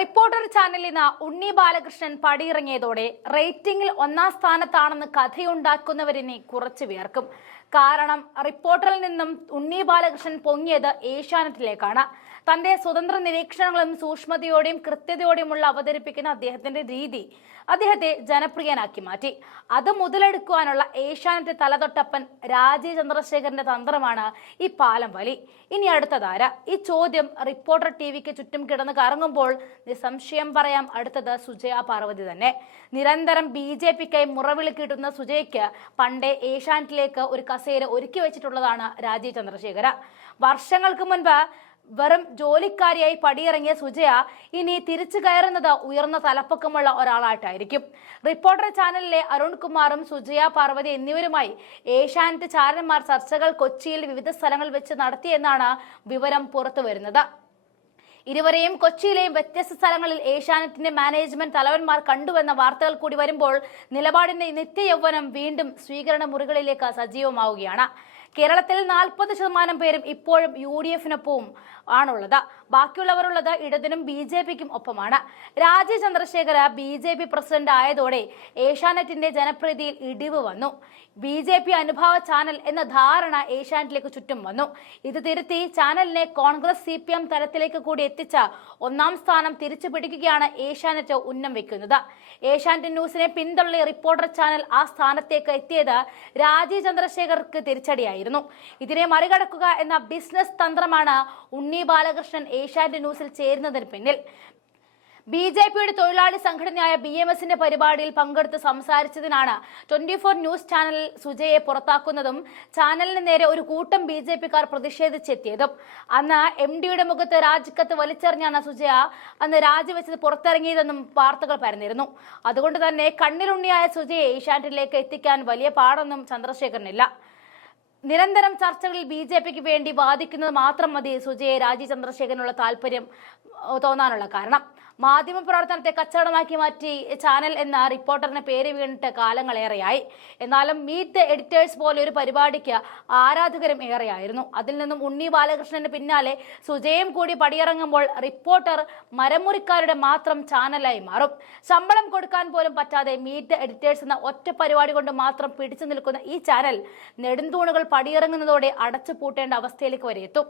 Reporter ചാനലിൽ നിന്ന് ഉണ്ണി ബാലകൃഷ്ണൻ പടിയിറങ്ങിയതോടെ റേറ്റിംഗിൽ ഒന്നാം സ്ഥാനത്താണെന്ന് കഥയുണ്ടാക്കുന്നവരിനെ കുറച്ചു പേർക്കും. കാരണം റിപ്പോർട്ടറിൽ നിന്നും ഉണ്ണി ബാലകൃഷ്ണൻ പൊങ്ങിയത് ഏഷ്യാനെറ്റിലേക്കാണ്. തന്റെ സ്വതന്ത്ര നിരീക്ഷണങ്ങളും സൂക്ഷ്മതയോടെയും കൃത്യതയോടെയുമുള്ള അവതരിപ്പിക്കുന്ന അദ്ദേഹത്തിന്റെ രീതി അദ്ദേഹത്തെ ജനപ്രിയനാക്കി മാറ്റി. അത് മുതലെടുക്കുവാനുള്ള ഏഷ്യാനെറ്റ് തലതൊട്ടപ്പൻ രാജീവ് ചന്ദ്രശേഖരന്റെ തന്ത്രമാണ് ഈ പാലം വലി. ഇനി അടുത്തതാര? ഈ ചോദ്യം റിപ്പോർട്ടർ ടിവിക്ക് ചുറ്റും കിടന്ന് കറങ്ങുമ്പോൾ നിസ്സംശയം പറയാം, അടുത്തത് സുജയ പാർവതി തന്നെ. നിരന്തരം BJPക്കായി മുറവിളി കിട്ടുന്ന സുജയ്ക്ക് പണ്ടേ ഏഷ്യാനെറ്റിലേക്ക് ഒരു കസേര ഒരുക്കി വെച്ചിട്ടുള്ളതാണ് രാജീവ് ചന്ദ്രശേഖര. വർഷങ്ങൾക്ക് മുൻപ് വെറും ജോലിക്കാരിയായി പടിയിറങ്ങിയ സുജയ ഇനി തിരിച്ചു കയറുന്നത് ഉയർന്ന തലപ്പൊക്കമുള്ള ഒരാളായിട്ടായിരിക്കും. റിപ്പോർട്ടർ ചാനലിലെ അരുൺ കുമാറും സുജയ പാർവതി എന്നിവരുമായി ഏഷ്യാനെറ്റ് ചാരന്മാർ ചർച്ചകൾ കൊച്ചിയിൽ വിവിധ സ്ഥലങ്ങളിൽ വെച്ച് നടത്തിയെന്നാണ് വിവരം പുറത്തു വരുന്നത്. ഇരുവരെയും കൊച്ചിയിലെയും വ്യത്യസ്ത സ്ഥലങ്ങളിൽ ഏഷ്യാനെറ്റിന്റെ മാനേജ്മെന്റ് തലവന്മാർ കണ്ടുവെന്ന വാർത്തകൾ കൂടി വരുമ്പോൾ നിലപാടിന്റെ നിത്യയൗവനം വീണ്ടും സ്വീകരണ മുറികളിലേക്ക് സജീവമാവുകയാണ്. കേരളത്തിൽ 40% പേരും ഇപ്പോഴും UDFിനൊപ്പവും ആണുള്ളത്. ബാക്കിയുള്ളവരുള്ളത് ഇടതിനും BJPക്കും ഒപ്പമാണ്. രാജീവ് ചന്ദ്രശേഖര BJP പ്രസിഡന്റ് ആയതോടെ ഏഷ്യാനെറ്റിന്റെ ജനപ്രീതിയിൽ ഇടിവ് വന്നു. BJP അനുഭാവ ചാനൽ എന്ന ധാരണ ഏഷ്യാനെറ്റിലേക്ക് ചുറ്റും വന്നു. ഇത് തിരുത്തി ചാനലിനെ കോൺഗ്രസ് CPM തലത്തിലേക്ക് കൂടി എത്തിച്ച ഒന്നാം സ്ഥാനം തിരിച്ചു പിടിക്കുകയാണ് ഏഷ്യാനെറ്റ് ഉന്നം വെക്കുന്നത്. ഏഷ്യാനെറ്റ് ന്യൂസിനെ പിന്തള്ളി റിപ്പോർട്ടർ ചാനൽ ആ സ്ഥാനത്തേക്ക് എത്തിയത് രാജീവ് ചന്ദ്രശേഖർക്ക് തിരിച്ചടിയായിരുന്നു. ഇതിനെ മറികടക്കുക എന്ന ബിസിനസ് തന്ത്രമാണ് ഉണ്ണി ബാലകൃഷ്ണൻ ഏഷ്യാനെറ്റ് ന്യൂസിൽ ചേരുന്നതിന് പിന്നിൽ. BJPയുടെ തൊഴിലാളി സംഘടനയായ BMSന്റെ പരിപാടിയിൽ പങ്കെടുത്ത് സംസാരിച്ചതിനാണ് 24 ന്യൂസ് ചാനൽ സുജയെ പുറത്താക്കുന്നതും ചാനലിന് നേരെ ഒരു കൂട്ടം BJPക്കാർ പ്രതിഷേധിച്ചെത്തിയതും. അന്ന് MDയുടെ മുഖത്ത് രാജിക്കത്ത് വലിച്ചെറിഞ്ഞാണ് സുജയ അന്ന് രാജിവെച്ചത് പുറത്തിറങ്ങിയതെന്നും വാർത്തകൾ പരന്നിരുന്നു. അതുകൊണ്ട് തന്നെ കണ്ണിലുണ്ണിയായ സുജയെ ഏഷ്യാനെറ്റിലേക്ക് എത്തിക്കാൻ വലിയ പാടൊന്നും ചന്ദ്രശേഖരനില്ല. നിരന്തരം ചർച്ചകളിൽ BJPക്ക് വേണ്ടി വാദിക്കുന്നത് മാത്രം മതി സുജയെ രാജീവ് ചന്ദ്രശേഖരനുള്ള താല്പര്യം തോന്നാനുള്ള കാരണം. മാധ്യമ പ്രവർത്തനത്തെ കച്ചവടമാക്കി മാറ്റി ചാനൽ എന്ന റിപ്പോർട്ടറിന് പേര് വീണിട്ട് കാലങ്ങളേറെയായി. എന്നാലും മീറ്റ് ദ എഡിറ്റേഴ്സ് പോലെ ഒരു പരിപാടിക്ക് ആരാധകരും ഏറെയായിരുന്നു. അതിൽ നിന്നും ഉണ്ണി ബാലകൃഷ്ണന് പിന്നാലെ സുജയും കൂടി പടിയിറങ്ങുമ്പോൾ റിപ്പോർട്ടർ മരമുറിക്കാരുടെ മാത്രം ചാനലായി മാറും. ശമ്പളം കൊടുക്കാൻ പോലും പറ്റാതെ മീറ്റ് ദ എഡിറ്റേഴ്സ് എന്ന ഒറ്റ പരിപാടി കൊണ്ട് മാത്രം പിടിച്ചു നിൽക്കുന്ന ഈ ചാനൽ നെടുന്തൂണുകൾ പടിയിറങ്ങുന്നതോടെ അടച്ചു പൂട്ടേണ്ട അവസ്ഥയിലേക്ക് വരെ എത്തും.